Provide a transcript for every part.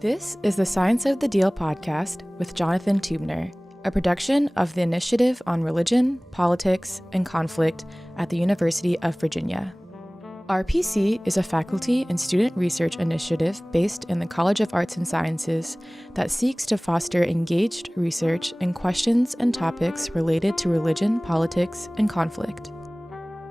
This is the Science of the Deal podcast with Jonathan Tubner, a production of the Initiative on Religion, Politics, and Conflict at the University of Virginia. RPC is a faculty and student research initiative based in the College of Arts and Sciences that seeks to foster engaged research in questions and topics related to religion, politics, and conflict.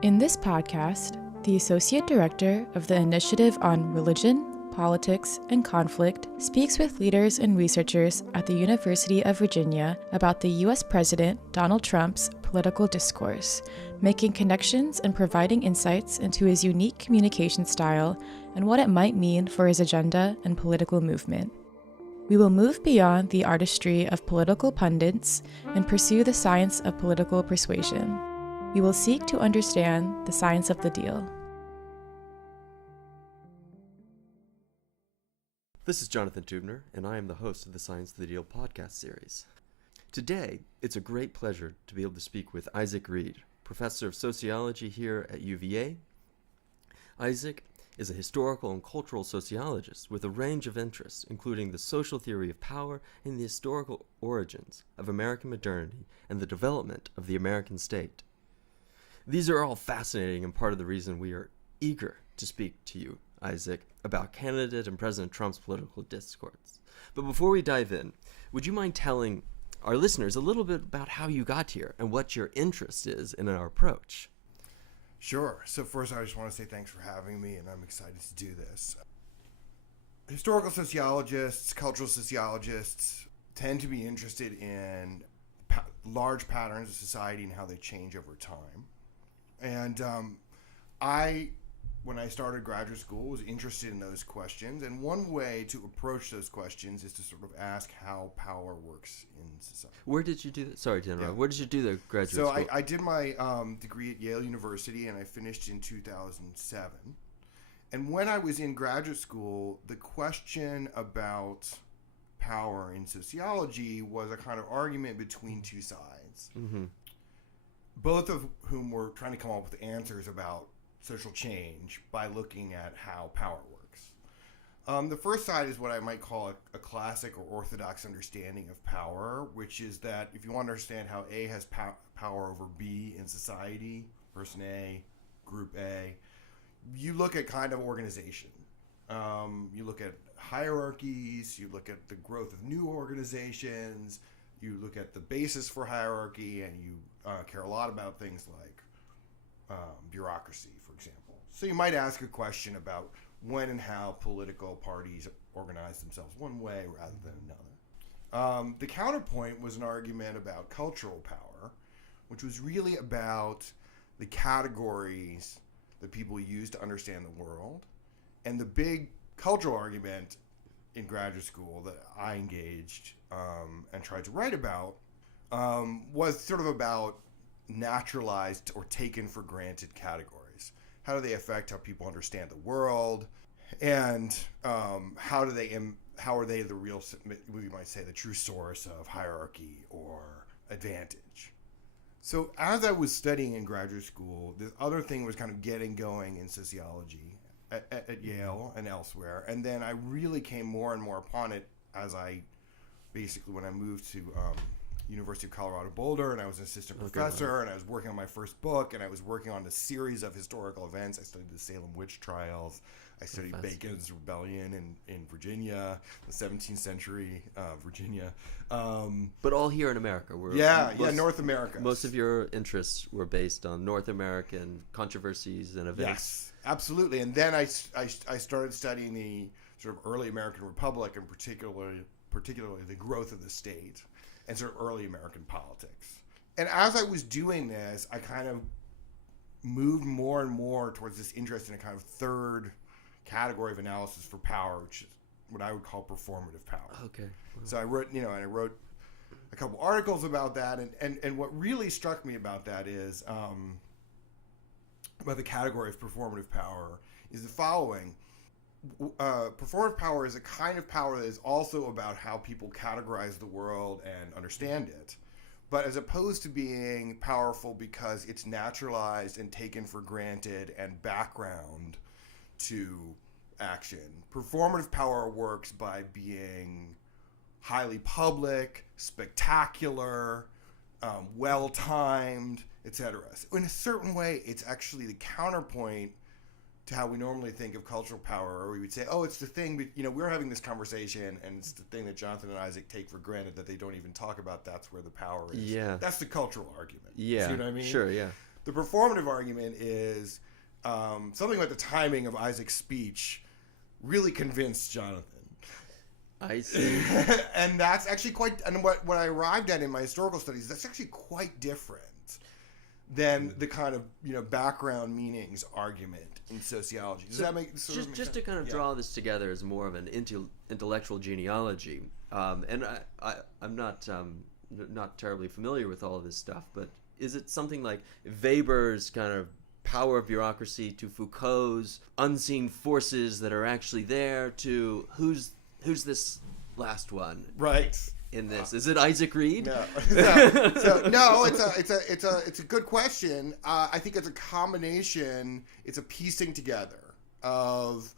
In this podcast, the Associate Director of the Initiative on Religion, Politics, and Conflict speaks with leaders and researchers at the University of Virginia about the U.S. President Donald Trump's political discourse, making connections and providing insights into his unique communication style and what it might mean for his agenda and political movement. We will move beyond the artistry of political pundits and pursue the science of political persuasion. We will seek to understand the science of the deal. This is Jonathan Tubner, and I am the host of the Science of the Deal podcast series. Today, it's a great pleasure to be able to speak with Isaac Reed, professor of sociology here at UVA. Isaac is a historical and cultural sociologist with a range of interests, including the social theory of power and the historical origins of American modernity and the development of the American state. These are all fascinating and part of the reason we are eager to speak to you, Isaac, about candidate and President Trump's political discourse. But before we dive in, would you mind telling our listeners a little bit about how you got here and what your interest is in our approach? Sure. So first, I just want to say thanks for having me, and I'm excited to do this. Historical sociologists, cultural sociologists tend to be interested in large patterns of society and how they change over time. And when I started graduate school, was interested in those questions. And one way to approach those questions is to sort of ask how power works in society. Where did you do that? Sorry to interrupt. Where did you do the graduate school? So I did my degree at Yale University, and I finished in 2007. And when I was in graduate school, the question about power in sociology was a kind of argument between two sides, both of whom were trying to come up with answers about social change by looking at how power works. The first side is what I might call a classic or orthodox understanding of power, which is that if you want to understand how A has power over B in society, person A, group A, you look at kind of organization. You look at hierarchies, you look at the growth of new organizations, you look at the basis for hierarchy, and you care a lot about things like bureaucracy, for example. So you might ask a question about when and how political parties organize themselves one way rather than another. The counterpoint was an argument about cultural power, which was really about the categories that people use to understand the world. And the big cultural argument in graduate school that I engaged and tried to write about was sort of about naturalized or taken for granted categories. How do they affect how people understand the world, and how are they the real, we might say, the true source of hierarchy or advantage? So as I was studying in graduate school, this other thing was kind of getting going in sociology at Yale and elsewhere, and then I really came more and more upon it as when I moved to University of Colorado Boulder, and I was an assistant professor, and I was working on my first book, and I was working on a series of historical events. I studied the Salem witch trials. I studied Bacon's Rebellion in Virginia, the 17th century Virginia. But all here in America. North America. Most of your interests were based on North American controversies and events. Yes, absolutely. And then I started studying the sort of early American Republic, and particularly the growth of the state and sort of early American politics. And as I was doing this, I kind of moved more and more towards this interest in a kind of third category of analysis for power, which is what I would call performative power. Okay. Wow. So I wrote a couple articles about that, and what really struck me about that is about the category of performative power is the following. Performative power is a kind of power that is also about how people categorize the world and understand it, but as opposed to being powerful because it's naturalized and taken for granted and background to action. Performative power works by being highly public, spectacular, well-timed, etc. So in a certain way, it's actually the counterpoint to how we normally think of cultural power, or we would say, oh, it's the thing, but, we're having this conversation, and it's the thing that Jonathan and Isaac take for granted that they don't even talk about. That's where the power is. Yeah. That's the cultural argument. Yeah. See what I mean? Sure, yeah. The performative argument is something about the timing of Isaac's speech really convinced Jonathan. I see. And that's actually quite, and what I arrived at in my historical studies, that's actually quite different than the kind of, background meanings argument in sociology. Does that make sense? Just to kind of draw this together as more of an intellectual genealogy, and I'm not terribly familiar with all of this stuff, but is it something like Weber's kind of power of bureaucracy to Foucault's unseen forces that are actually there to who's this last one? Right. In this, is it Isaac Reed? No, it's a good question. I think it's a combination. It's a piecing together of,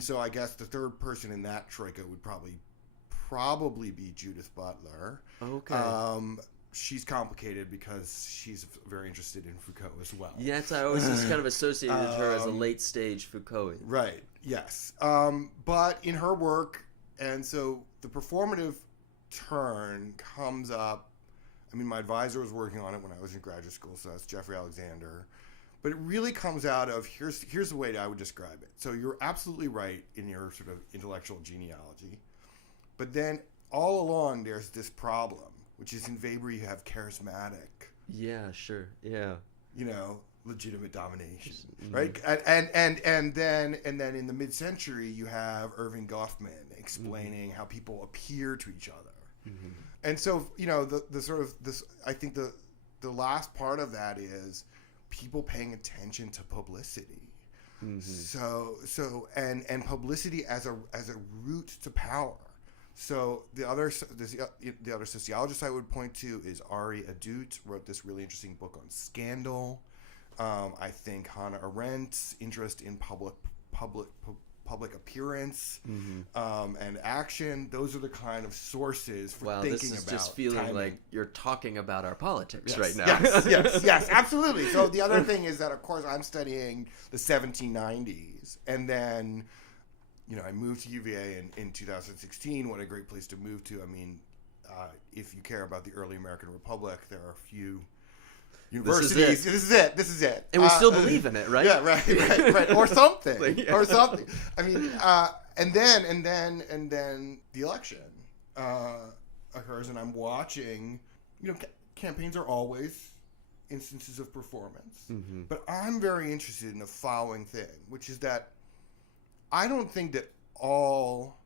so I guess the third person in that troika would probably be Judith Butler. Okay. She's complicated because she's very interested in Foucault as well. Yes, I always just kind of associated her as a late stage Foucaultian. Right. Yes. But in her work, and so the performative turn comes up. My advisor was working on it when I was in graduate school, so that's Jeffrey Alexander. But it really comes out of, here's the way I would describe it. So you're absolutely right in your sort of intellectual genealogy. But then all along there's this problem, which is in Weber you have charismatic. Yeah, sure. Yeah. Legitimate domination, right? And then in the mid-century you have Irving Goffman explaining how people appear to each other. Mm-hmm. And so, the sort of this, I think the last part of that is people paying attention to publicity. Mm-hmm. So publicity as a route to power. So the other sociologist I would point to is Ari Adut, wrote this really interesting book on scandal. I think Hannah Arendt's interest in public appearance and action, those are the kind of sources for thinking about. Wow, this is just feeling timing. Like you're talking about our politics right now. Yes, absolutely. So the other thing is that, of course, I'm studying the 1790s, and then, I moved to UVA in 2016. What a great place to move to. If you care about the early American Republic, there are a few universities. This is it. And we still believe in it, right? Yeah, right. Or something. Or something. And then the election occurs, and I'm watching. Campaigns are always instances of performance, but I'm very interested in the following thing, which is that I don't think that all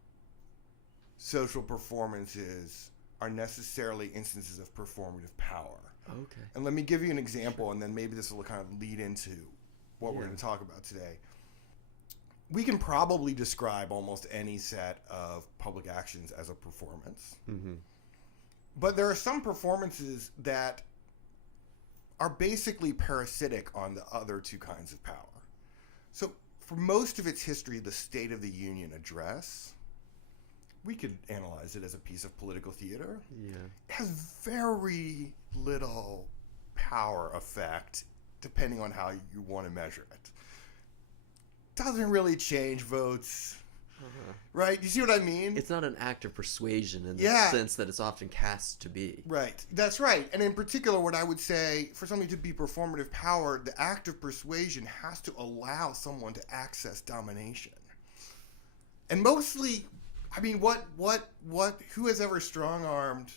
social performances are necessarily instances of performative power. Okay. And let me give you an example, and then maybe this will kind of lead into what we're going to talk about today. We can probably describe almost any set of public actions as a performance. Mm-hmm. But there are some performances that are basically parasitic on the other two kinds of power. So for most of its history, the State of the Union address, we could analyze it as a piece of political theater. Yeah. It has very little power effect, depending on how you want to measure it. Doesn't really change votes, right? You see what I mean? It's not an act of persuasion in the sense that it's often cast to be. Right. That's right. And in particular, what I would say, for something to be performative power, the act of persuasion has to allow someone to access domination. And mostly, who has ever strong-armed,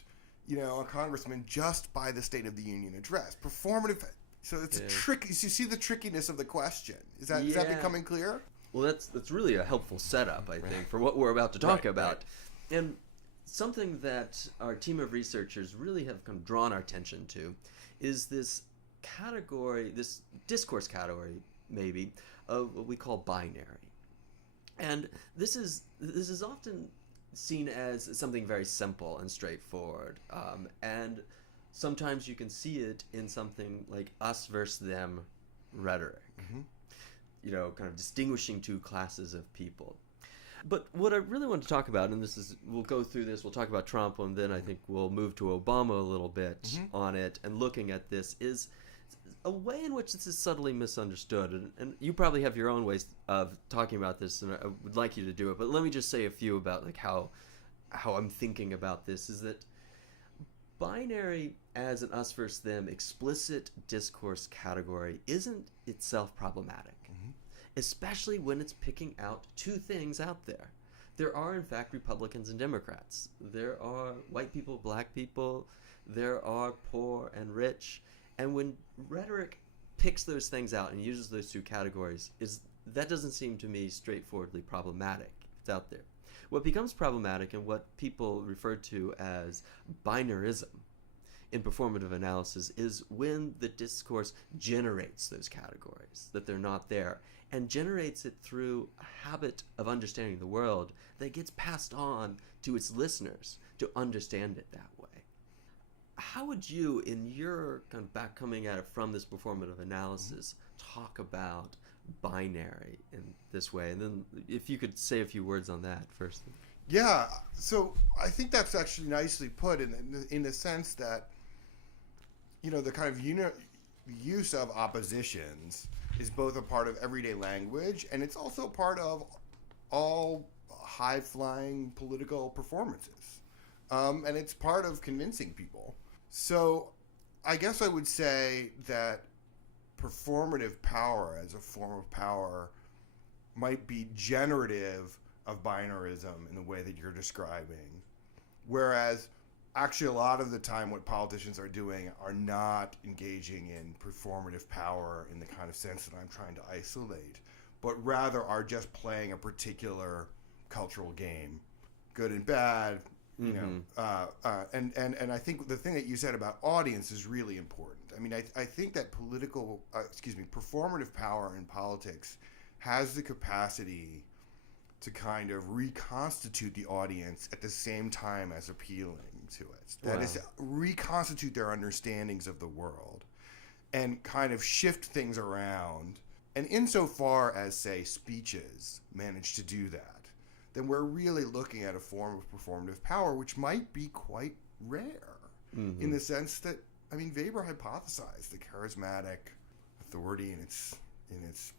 a congressman just by the State of the Union address? Performative. So it's a trick. You see the trickiness of the question. Is that becoming clear? Well, that's really a helpful setup, I think, for what we're about to talk about. Right. And something that our team of researchers really have kind of drawn our attention to is this category, this discourse category, maybe, of what we call binary. And this is often seen as something very simple and straightforward. And sometimes you can see it in something like us versus them rhetoric. Mm-hmm. kind of distinguishing two classes of people. But what I really want to talk about, and we'll go through this, we'll talk about Trump, and then I think we'll move to Obama a little bit on it, and looking at this is a way in which this is subtly misunderstood. And you probably have your own ways of talking about this, and I would like you to do it. But let me just say a few about like how I'm thinking about this, is that binary as an us versus them explicit discourse category isn't itself problematic. Especially when it's picking out two things out there. There are, in fact, Republicans and Democrats. There are white people, black people. There are poor and rich. And when rhetoric picks those things out and uses those two categories, that doesn't seem to me straightforwardly problematic. It's out there. What becomes problematic and what people refer to as binarism in performative analysis is when the discourse generates those categories, that they're not there, and generates it through a habit of understanding the world that gets passed on to its listeners to understand it that way. How would you, in your kind of back coming at it from this performative analysis, talk about binary in this way? And then if you could say a few words on that first. Yeah, so I think that's actually nicely put in the sense that, the kind of use of oppositions is both a part of everyday language, and it's also part of all high-flying political performances. And it's part of convincing people. So I guess I would say that performative power as a form of power might be generative of binarism in the way that you're describing, whereas actually a lot of the time what politicians are doing are not engaging in performative power in the kind of sense that I'm trying to isolate, but rather are just playing a particular cultural game, good and bad, and I think the thing that you said about audience is really important. I mean, I think that performative power in politics has the capacity to kind of reconstitute the audience at the same time as appealing to it. That is, reconstitute their understandings of the world and kind of shift things around. And insofar as, say, speeches manage to do that, then we're really looking at a form of performative power which might be quite rare in the sense that, I mean, Weber hypothesized the charismatic authority in its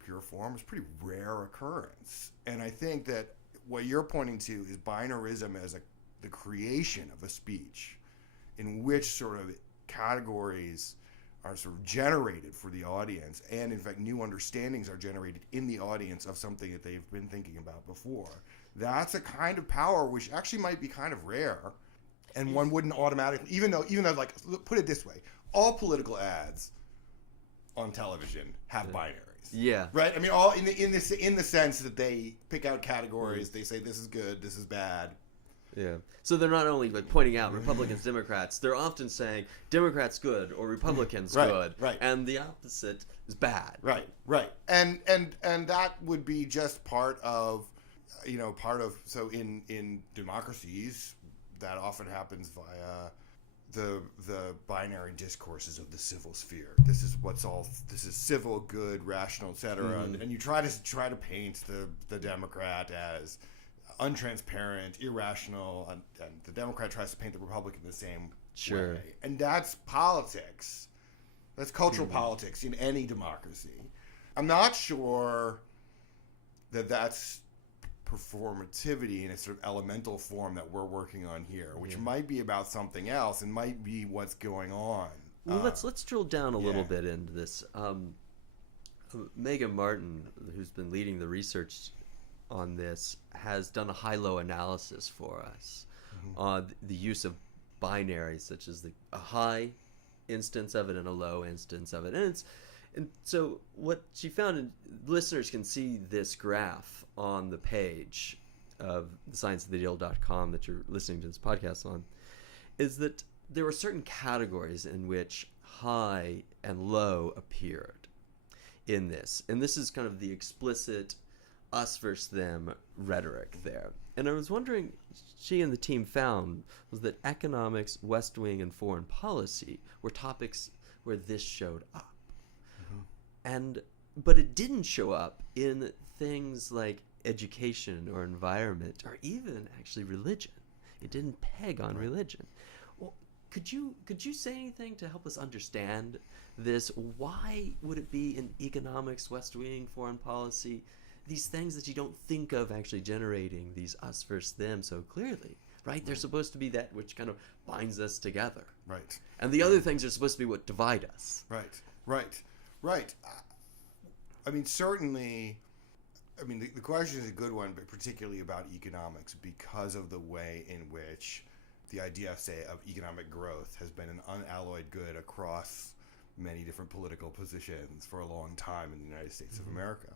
pure form is a pretty rare occurrence. And I think that what you're pointing to is binarism as the creation of a speech in which sort of categories are sort of generated for the audience, and in fact new understandings are generated in the audience of something that they've been thinking about before. That's a kind of power which actually might be kind of rare, and one wouldn't automatically, even though like, put it this way, all political ads on television have binaries. Yeah. Right? I mean, all in the sense that they pick out categories, they say this is good, this is bad. Yeah. So they're not only like pointing out Republicans, Democrats, they're often saying Democrats good or Republicans good. Right. And the opposite is bad. Right. And that would be just part of so in democracies that often happens via the binary discourses of the civil sphere. This is civil, good, rational, etc. And you try to paint the Democrat as untransparent, irrational, and the Democrat tries to paint the Republican the same way. And that's politics. That's cultural politics in any democracy. I'm not sure that that's performativity in a sort of elemental form that we're working on here, which might be about something else and might be what's going on. Well, let's drill down a little bit into this. Megan Martin, who's been leading the research on this, has done a high-low analysis for us on the use of binaries, such as a high instance of it and a low instance of it. And so what she found, and listeners can see this graph on the page of thescienceofthedeal.com that you're listening to this podcast on, is that there were certain categories in which high and low appeared in this. And this is kind of the explicit us versus them rhetoric there. And I was wondering, she and the team found was that economics, West Wing, and foreign policy were topics where this showed up. And but it didn't show up in things like education or environment or even actually religion. It didn't peg on religion. Well, could you say anything to help us understand this? Why would it be in economics, West Wing, foreign policy, these things that you don't think of actually generating these us versus them so clearly, right? They're supposed to be that which kind of binds us together. Right. And the other things are supposed to be what divide us. Right. I mean, certainly, the question is a good one, but particularly about economics because of the way in which the idea, say, of economic growth has been an unalloyed good across many different political positions for a long time in the United States of America.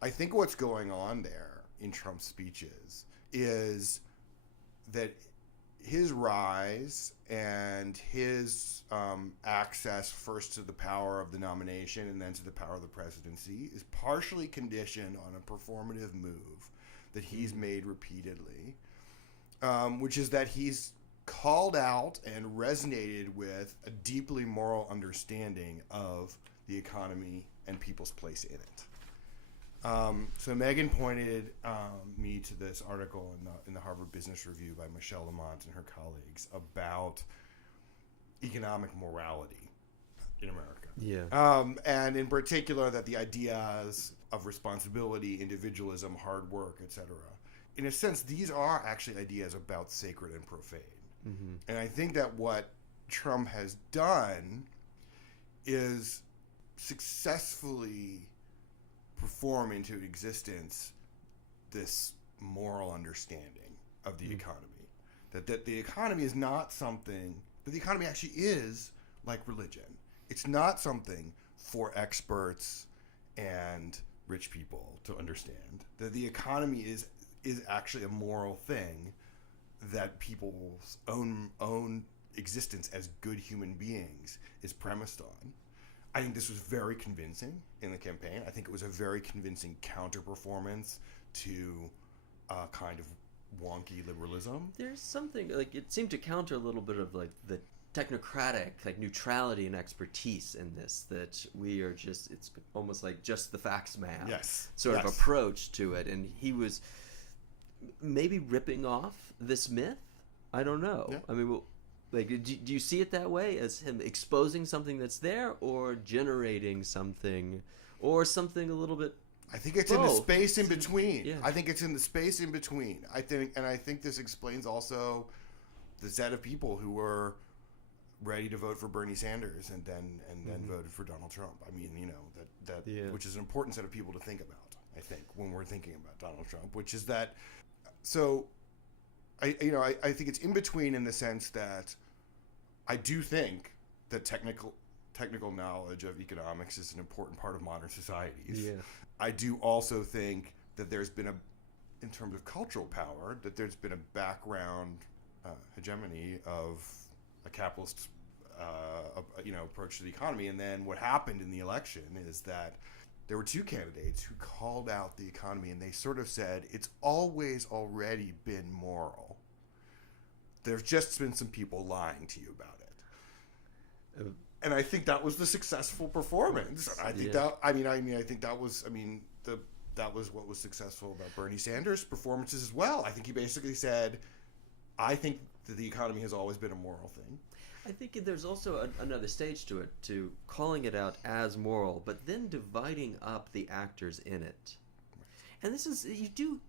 I think what's going on there in Trump's speeches is that his rise and his access first to the power of the nomination and then to the power of the presidency is partially conditioned on a performative move that he's made repeatedly, which is that he's called out and resonated with a deeply moral understanding of the economy and people's place in it. So Megan pointed me to this article in the Harvard Business Review by Michelle Lamont and her colleagues about economic morality in America. Yeah. And in particular that the ideas of responsibility, individualism, hard work, etc. In a sense, these are actually ideas about sacred and profane. Mm-hmm. And I think that what Trump has done is successfully perform into existence this moral understanding of the economy. That the economy is not something, that the economy actually is like religion. It's not something for experts and rich people to understand. That the economy is actually a moral thing that people's own existence as good human beings is premised on. I think this was very convincing in the campaign. I think it was a very convincing counter-performance to kind of wonky liberalism. There's something, like, it seemed to counter a little bit of, like, the technocratic, like, neutrality and expertise in this, that we are just, it's almost like just the facts man sort of approach to it. And he was maybe ripping off this myth? I don't know. Yeah. I mean, well, like, do you see it that way, as him exposing something that's there, or generating something, or something a little bit? I think it's in the space in between. Yeah. I think it's in the space in between. I think this explains also the set of people who were ready to vote for Bernie Sanders and then voted for Donald Trump. I mean, which is an important set of people to think about, I think, when we're thinking about Donald Trump, which is that. So I think it's in between in the sense that I do think that technical knowledge of economics is an important part of modern societies. Yeah. I do also think that there's been in terms of cultural power, that there's been a background hegemony of a capitalist approach to the economy. And then what happened in the election is that there were two candidates who called out the economy, and they sort of said, it's always already been moral. There's just been some people lying to you about it. And I think that was the successful performance. I think that was what was successful about Bernie Sanders' performances as well. I think he basically said, I think that the economy has always been a moral thing. I think there's also another stage to it, to calling it out as moral, but then dividing up the actors in it. And this is,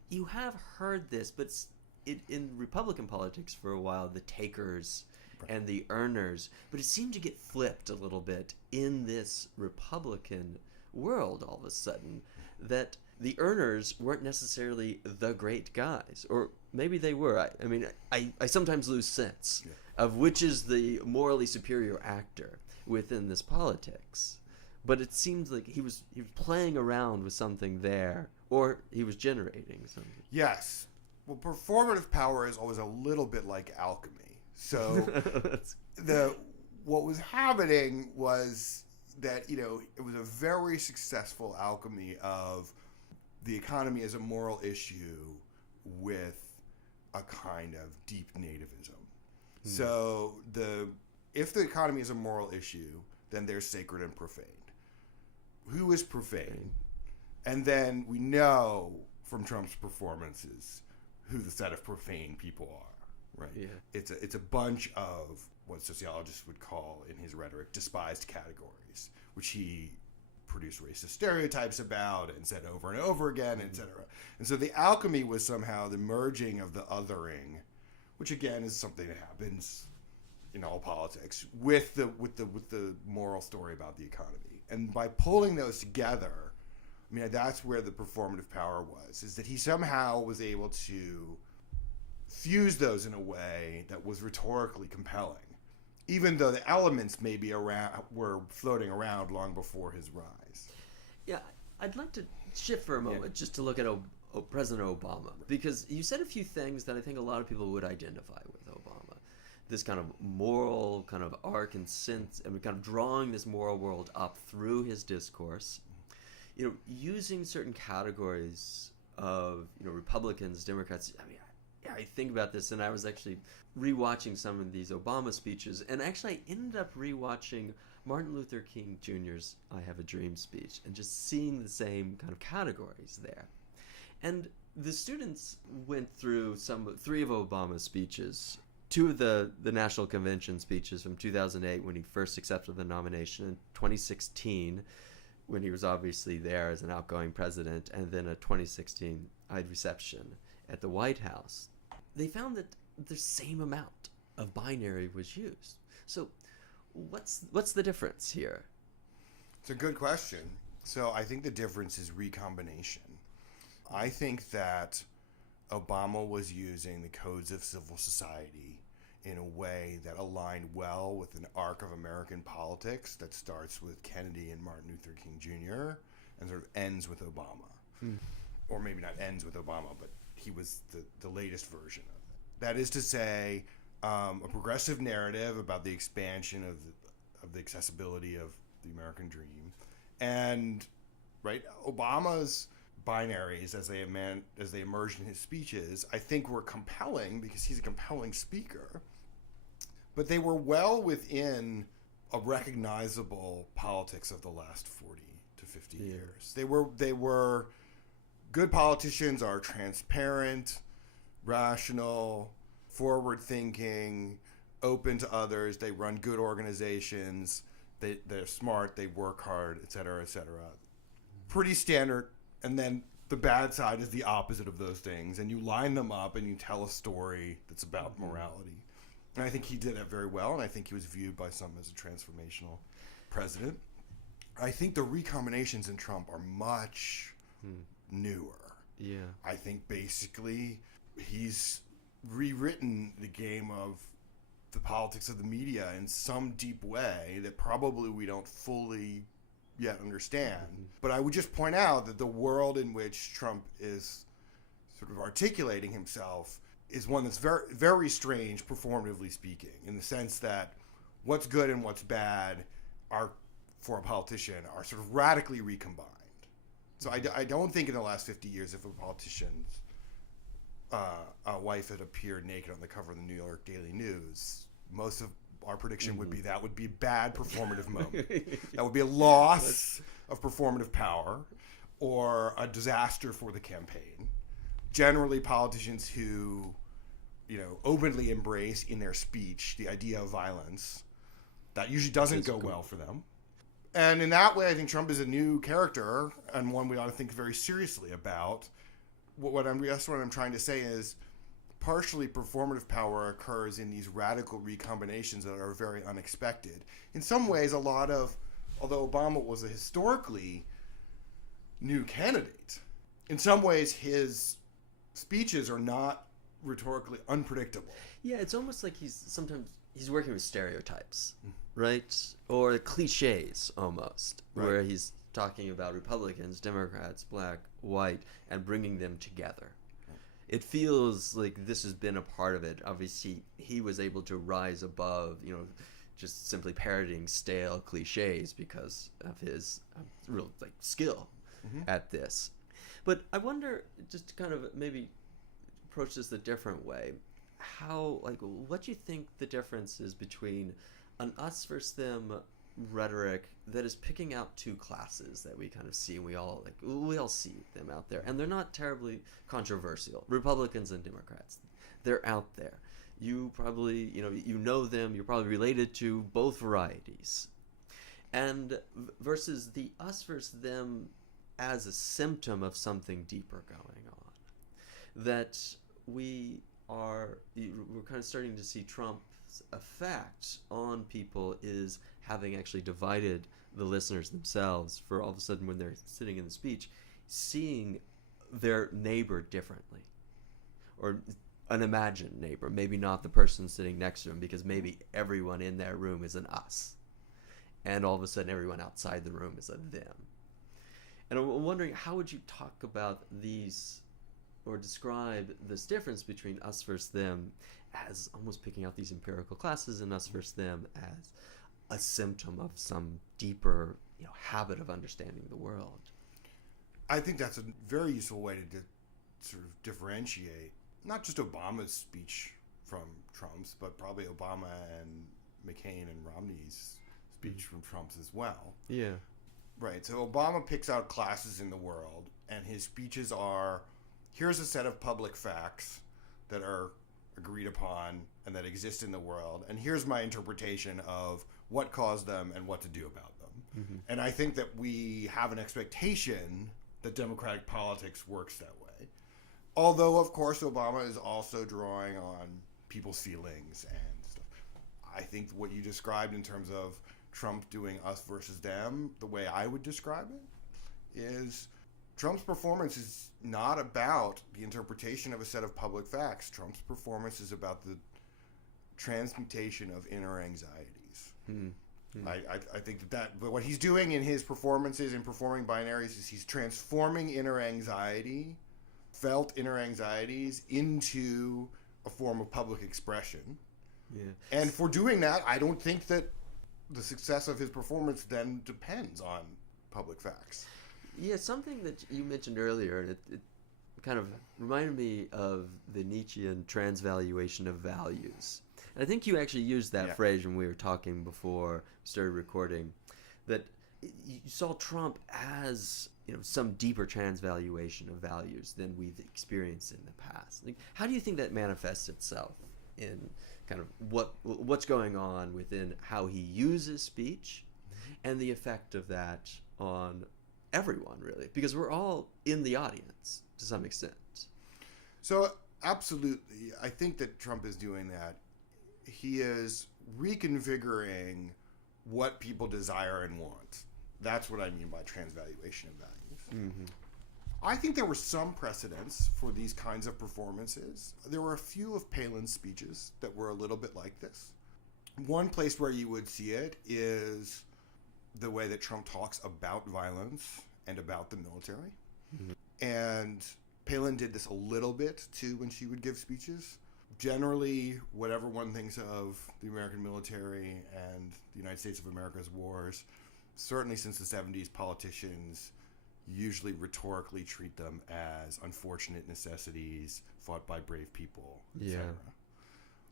you have heard this, but in Republican politics for a while, the takers and the earners, but it seemed to get flipped a little bit in this Republican world all of a sudden, that the earners weren't necessarily the great guys, or maybe they were. I sometimes lose sense of which is the morally superior actor within this politics. But it seems like he was playing around with something there, or he was generating something. Yes. Well, performative power is always a little bit like alchemy. So what was happening was that, it was a very successful alchemy of the economy as a moral issue with a kind of deep nativism. So if the economy is a moral issue, then there's sacred and profane. who is profane, and then we know from Trump's performances who the set of profane people are, right? Yeah. It's a bunch of what sociologists would call, in his rhetoric, despised categories, which he produced racist stereotypes about and said over and over again, etc. And so the alchemy was somehow the merging of the othering, which again is something that happens in all politics, with the moral story about the economy. And by pulling those together, I mean, that's where the performative power was, is that he somehow was able to fuse those in a way that was rhetorically compelling, even though the elements maybe were floating around long before his rise. Yeah, I'd like to shift for a moment just to look at President Obama, because you said a few things that I think a lot of people would identify with Obama. This kind of moral kind of arc and sense, and kind of drawing this moral world up through his discourse, using certain categories of, Republicans, Democrats. I mean, I think about this, and I was actually rewatching some of these Obama speeches, and actually I ended up rewatching Martin Luther King Jr.'s "I Have a Dream" speech, and just seeing the same kind of categories there. And the students went through three of Obama's speeches, two of the National Convention speeches from 2008 when he first accepted the nomination, and 2016 when he was obviously there as an outgoing president, and then a 2016 reception at the White House. They found that the same amount of binary was used. So what's the difference here? It's a good question. So I think the difference is recombination. I think that Obama was using the codes of civil society in a way that aligned well with an arc of American politics that starts with Kennedy and Martin Luther King Jr. and sort of ends with Obama. Or maybe not ends with Obama, but he was the latest version of it. That is to say, a progressive narrative about the expansion of the accessibility of the American dream. And, right, Obama's binaries, as they emerged in his speeches, I think were compelling because he's a compelling speaker, but they were well within a recognizable politics of the last 40 to 50 years. They were good politicians are transparent, rational, forward-thinking, open to others. They run good organizations. They're smart. They work hard, et cetera, et cetera. Pretty standard. And then the bad side is the opposite of those things. And you line them up and you tell a story that's about morality. And I think he did that very well. And I think he was viewed by some as a transformational president. I think the recombinations in Trump are much newer. Yeah. I think basically he's rewritten the game of the politics of the media in some deep way that probably we don't fully yet understand. But I would just point out that the world in which Trump is sort of articulating himself is one that's very, very strange, performatively speaking, in the sense that what's good and what's bad are, for a politician, are sort of radically recombined. So I don't think in the last 50 years, if a politician's wife had appeared naked on the cover of the New York Daily News, most of our prediction would be that would be a bad performative moment. That would be a loss of performative power or a disaster for the campaign. Generally, politicians who, openly embrace in their speech the idea of violence, that usually doesn't go well for them. And in that way, I think Trump is a new character and one we ought to think very seriously about. What I'm trying to say is, partially performative power occurs in these radical recombinations that are very unexpected. In some ways, although Obama was a historically new candidate, in some ways his speeches are not rhetorically unpredictable. Yeah, it's almost like he's working with stereotypes, right? Or cliches almost, where he's talking about Republicans, Democrats, black, white, and bringing them together. It feels like this has been a part of it. Obviously, he was able to rise above, just simply parroting stale cliches because of his real skill at this. But I wonder, just to kind of maybe approach this a different way, what do you think the difference is between an us versus them rhetoric that is picking out two classes that we kind of see, and we all see them out there, and they're not terribly controversial. Republicans and Democrats, they're out there. You probably, you know them. You're probably related to both varieties, and versus the us versus them as a symptom of something deeper going on. That we're kind of starting to see Trump's effect on people is having actually divided the listeners themselves, for all of a sudden when they're sitting in the speech, seeing their neighbor differently, or an imagined neighbor, maybe not the person sitting next to him, because maybe everyone in that room is an us, and all of a sudden everyone outside the room is a them. And I'm wondering, how would you talk about these, or describe this difference between us versus them as almost picking out these empirical classes, and us versus them as a symptom of some deeper, habit of understanding the world? I think that's a very useful way to sort of differentiate not just Obama's speech from Trump's, but probably Obama and McCain and Romney's speech from Trump's as well. Yeah. Right. So Obama picks out classes in the world, and his speeches are, here's a set of public facts that are agreed upon and that exist in the world, and here's my interpretation of what caused them and what to do about them. Mm-hmm. And I think that we have an expectation that democratic politics works that way. Although, of course, Obama is also drawing on people's feelings and stuff. I think what you described in terms of Trump doing us versus them, the way I would describe it, is Trump's performance is not about the interpretation of a set of public facts. Trump's performance is about the transmutation of inner anxieties. Mm-hmm. I think that what he's doing in his performances in performing binaries is he's transforming inner anxiety, felt inner anxieties, into a form of public expression. Yeah. And for doing that, I don't think that the success of his performance then depends on public facts. Yeah, something that you mentioned earlier, and it kind of reminded me of the Nietzschean transvaluation of values. And I think you actually used that phrase when we were talking before we started recording, that you saw Trump as some deeper transvaluation of values than we've experienced in the past. Like, how do you think that manifests itself in kind of what's going on within how he uses speech, and the effect of that on everyone, really? Because we're all in the audience to some extent. So absolutely, I think that Trump is doing that. He is reconfiguring what people desire and want. That's what I mean by transvaluation of values. Mm-hmm. I think there were some precedents for these kinds of performances. There were a few of Palin's speeches that were a little bit like this. One place where you would see it is the way that Trump talks about violence and about the military. Mm-hmm. And Palin did this a little bit too when she would give speeches. Generally, whatever one thinks of the American military and the United States of America's wars, certainly since the 70s, politicians usually rhetorically treat them as unfortunate necessities fought by brave people, etc.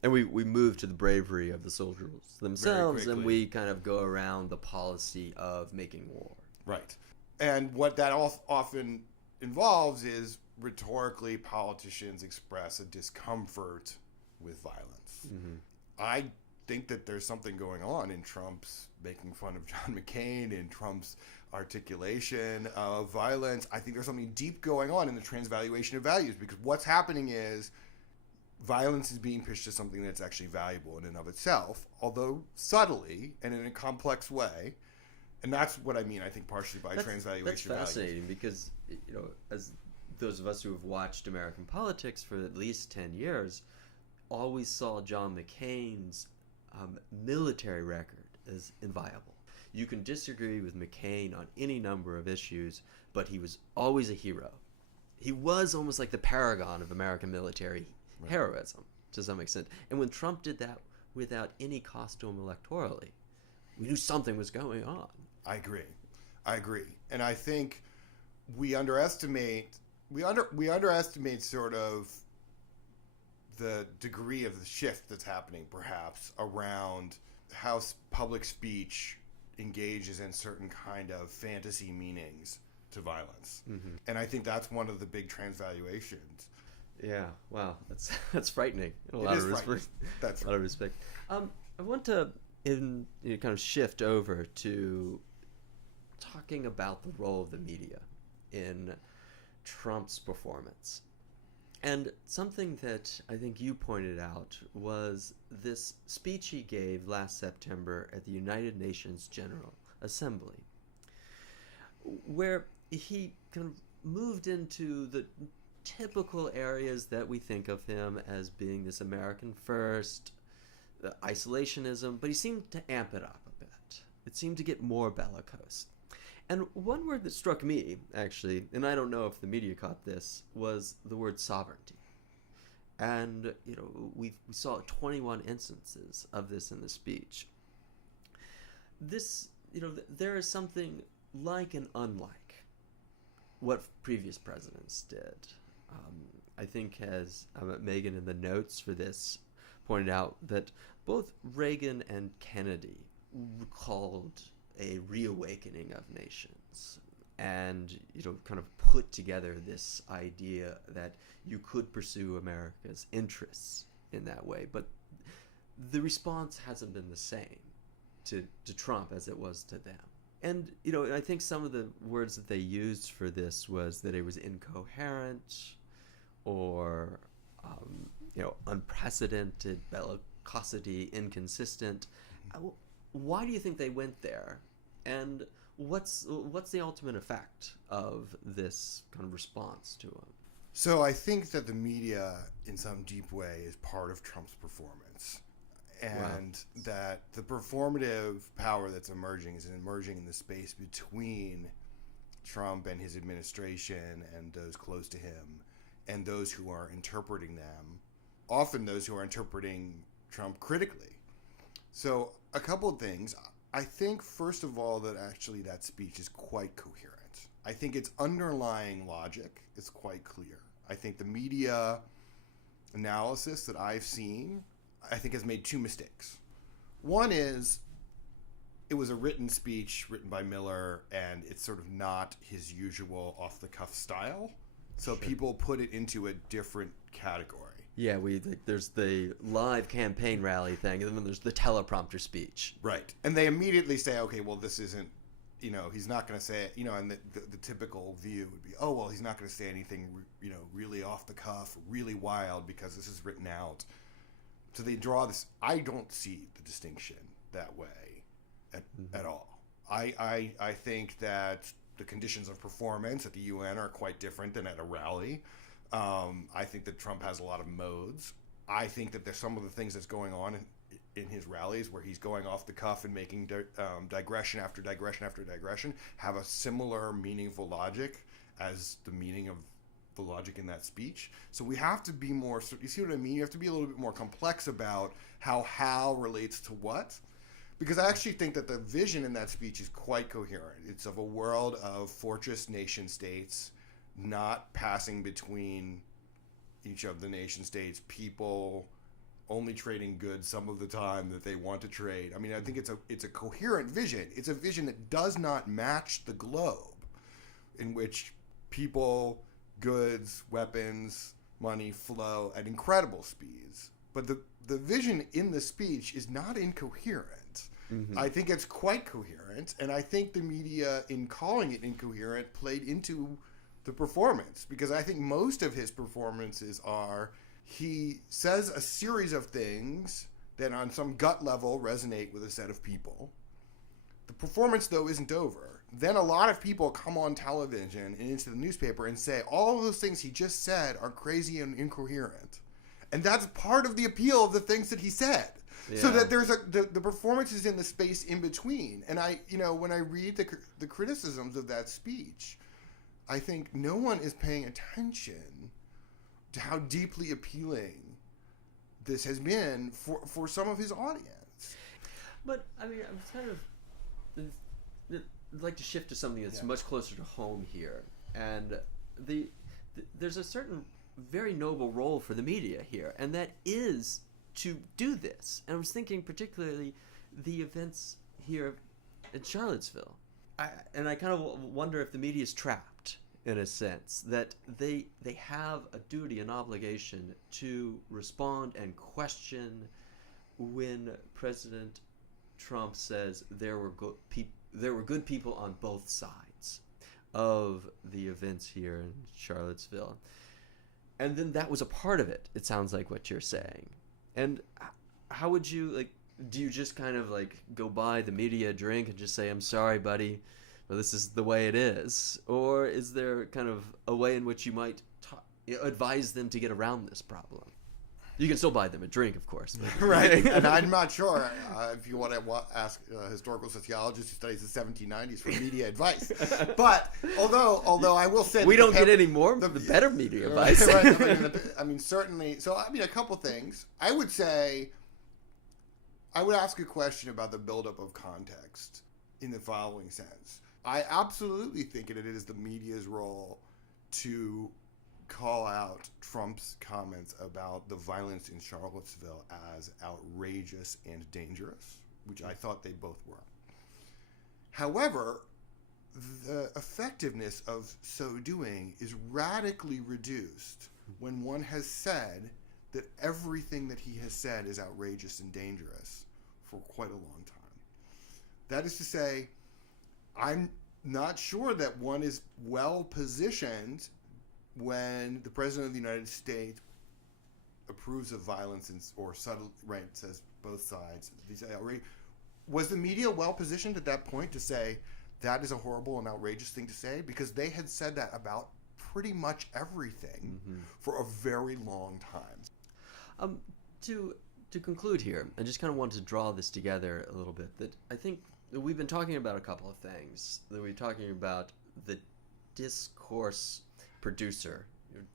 And we move to the bravery of the soldiers themselves, and we kind of go around the policy of making war. Right. And what that often involves is rhetorically politicians express a discomfort with violence. Mm-hmm. I think that there's something going on in Trump's making fun of John McCain, in Trump's articulation of violence. I think there's something deep going on in the transvaluation of values, because what's happening is violence is being pitched as something that's actually valuable in and of itself, although subtly and in a complex way. And that's what I mean, I think, partially by transvaluation of values. That's fascinating, because, as those of us who have watched American politics for at least 10 years always saw John McCain's military record as inviolable. You can disagree with McCain on any number of issues, but he was always a hero. He was almost like the paragon of American military heroism to some extent. And when Trump did that without any cost to him electorally, we knew something was going on. I agree. And I think we underestimate sort of the degree of the shift that's happening, perhaps, around how public speech engages in certain kind of fantasy meanings to violence. Mm-hmm. And I think that's one of the big transvaluations. Yeah, wow, that's frightening. In a It lot is of frightening. respect. That's A lot of respect. I want to kind of shift over to talking about the role of the media in Trump's performance. And something that I think you pointed out was this speech he gave last September at the United Nations General Assembly, where he kind of moved into the typical areas that we think of him as being this American first, isolationism, but he seemed to amp it up a bit. It seemed to get more bellicose. And one word that struck me, actually, and I don't know if the media caught this, was the word sovereignty. And, we saw 21 instances of this in the speech. This, there is something like and unlike what previous presidents did. I think, as Megan in the notes for this pointed out, that both Reagan and Kennedy called a reawakening of nations and kind of put together this idea that you could pursue America's interests in that way, but the response hasn't been the same to Trump as it was to them. And I think some of the words that they used for this was that it was incoherent or unprecedented bellicosity, inconsistent. Why do you think they went there? And what's the ultimate effect of this kind of response to him? So I think that the media, in some deep way, is part of Trump's performance. And that the performative power that's emerging is emerging in the space between Trump and his administration and those close to him and those who are interpreting them, often those who are interpreting Trump critically. So a couple of things. I think, first of all, that actually that speech is quite coherent. I think its underlying logic is quite clear. I think the media analysis that I've seen, I think, has made two mistakes. One is it was a written speech written by Miller, and it's sort of not his usual off-the-cuff style. So Sure. People put it into a different category. Yeah, there's the live campaign rally thing, and then there's the teleprompter speech. Right. And they immediately say, okay, well, this isn't, he's not going to say it, and the typical view would be, oh, well, he's not going to say anything, really off the cuff, really wild, because this is written out. So they draw this. I don't see the distinction that way at all. I think that the conditions of performance at the UN are quite different than at a rally. I think that Trump has a lot of modes. I think that there's some of the things that's going on in his rallies where he's going off the cuff and making digression after digression after digression have a similar meaningful logic as the meaning of the logic in that speech. So we have to be more, you see what I mean? You have to be a little bit more complex about how relates to what. Because I actually think that the vision in that speech is quite coherent. It's of a world of fortress nation states, not passing between each of the nation states, people only trading goods some of the time that they want to trade. I mean, I think it's a coherent vision. It's a vision that does not match the globe, in which people, goods, weapons, money flow at incredible speeds. But the vision in the speech is not incoherent. Mm-hmm. I think it's quite coherent, and I think the media, in calling it incoherent, played into the performance, because I think most of his performances are he says a series of things that on some gut level resonate with a set of people. The performance, though, isn't over. Then a lot of people come on television and into the newspaper and say all of those things he just said are crazy and incoherent. And that's part of the appeal of the things that he said. Yeah. So that there's the performance is in the space in between. And when I read the criticisms of that speech, I think no one is paying attention to how deeply appealing this has been for some of his audience. But, I mean, I'm kind of I'd like to shift to something that's much closer to home here. And there's a certain very noble role for the media here, and that is to do this. And I was thinking particularly the events here in Charlottesville. And I kind of wonder if the media is trapped in a sense, that they have a duty, an obligation to respond and question when President Trump says there were good people on both sides of the events here in Charlottesville. And then that was a part of it, it sounds like what you're saying. And how would you, like, do you just kind of like go buy the media a drink and just say, I'm sorry, buddy, but this is the way it is? Or is there kind of a way in which you might advise them to get around this problem? You can still buy them a drink, of course. Right. And I'm not sure if you want to ask a historical sociologist who studies the 1790s for media advice. But although I will say... We don't get any more, the better media advice. Right. I mean, certainly... So, I mean, a couple things. I would say... I would ask a question about the buildup of context in the following sense. I absolutely think it is the media's role to call out Trump's comments about the violence in Charlottesville as outrageous and dangerous, which I thought they both were. However, the effectiveness of so doing is radically reduced when one has said that everything that he has said is outrageous and dangerous for quite a long time. That is to say, I'm not sure that one is well positioned when the President of the United States approves of violence or subtle, right, says both sides. Was the media well positioned at that point to say that is a horrible and outrageous thing to say? Because they had said that about pretty much everything for a very long time. To conclude here, I just kind of want to draw this together a little bit. That I think we've been talking about a couple of things. That we're talking about the discourse producer,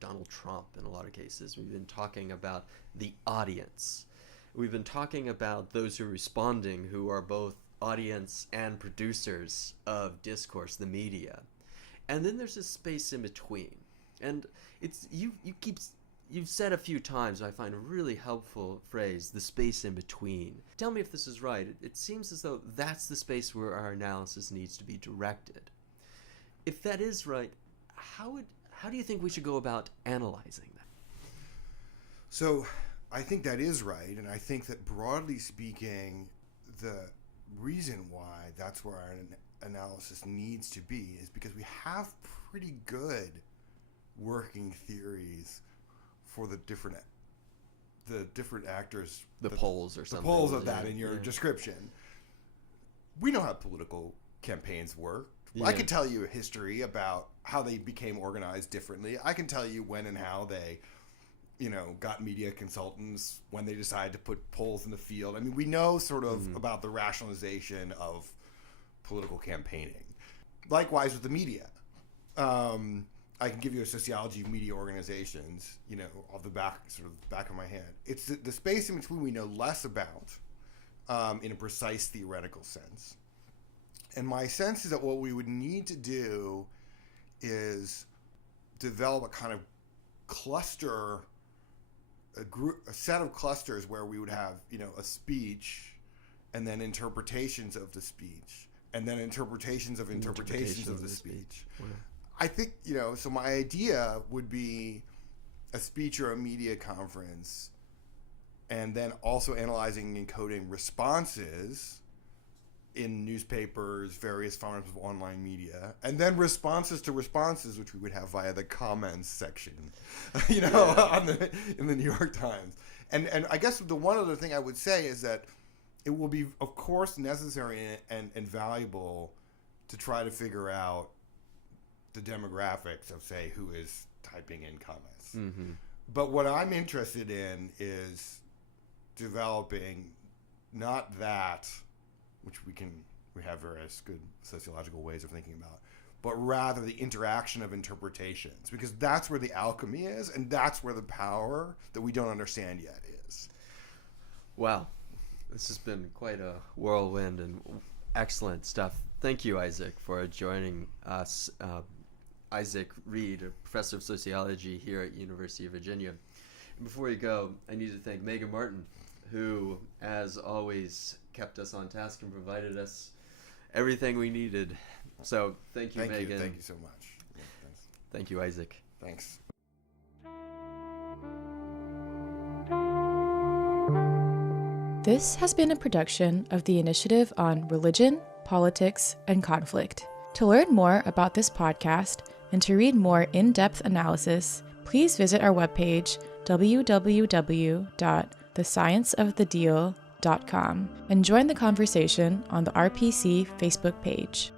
Donald Trump, in a lot of cases. We've been talking about the audience. We've been talking about those who are responding, who are both audience and producers of discourse, the media. And then there's this space in between. And it's you've said a few times, I find a really helpful phrase, the space in between. Tell me if this is right. It seems as though that's the space where our analysis needs to be directed. If that is right, how do you think we should go about analyzing that? So I think that is right, and I think that broadly speaking, the reason why that's where our analysis needs to be is because we have pretty good working theories for the different actors, the polls or something. The polls of that in your description. We know how political campaigns work. Yeah. I can tell you a history about how they became organized differently. I can tell you when and how they, got media consultants, when they decided to put polls in the field. I mean, we know sort of about the rationalization of political campaigning. Likewise with the media. I can give you a sociology of media organizations, off the back of my hand. It's the space in between we know less about in a precise theoretical sense. And my sense is that what we would need to do is develop a kind of cluster, a set of clusters where we would have, a speech and then interpretations of the speech and then interpretations of the speech. Yeah. I think, so my idea would be a speech or a media conference and then also analyzing and encoding responses in newspapers, various forms of online media, and then responses to responses, which we would have via the comments section, in the New York Times. And I guess the one other thing I would say is that it will be, of course, necessary and valuable to try to figure out the demographics of, say, who is typing in comments. Mm-hmm. But what I'm interested in is developing not that, which we have various good sociological ways of thinking about, but rather the interaction of interpretations, because that's where the alchemy is, and that's where the power that we don't understand yet is. Wow. This has been quite a whirlwind and excellent stuff. Thank you, Isaac, for joining us. Isaac Reed, a professor of sociology here at University of Virginia. And before you go, I need to thank Megan Martin, who, as always, kept us on task and provided us everything we needed. So thank you, Megan. Thank you so much. Yeah, thanks. Thank you, Isaac. Thanks. This has been a production of the Initiative on Religion, Politics, and Conflict. To learn more about this podcast and to read more in-depth analysis, please visit our webpage, www.thescienceofthedeal.com, and join the conversation on the RPC Facebook page.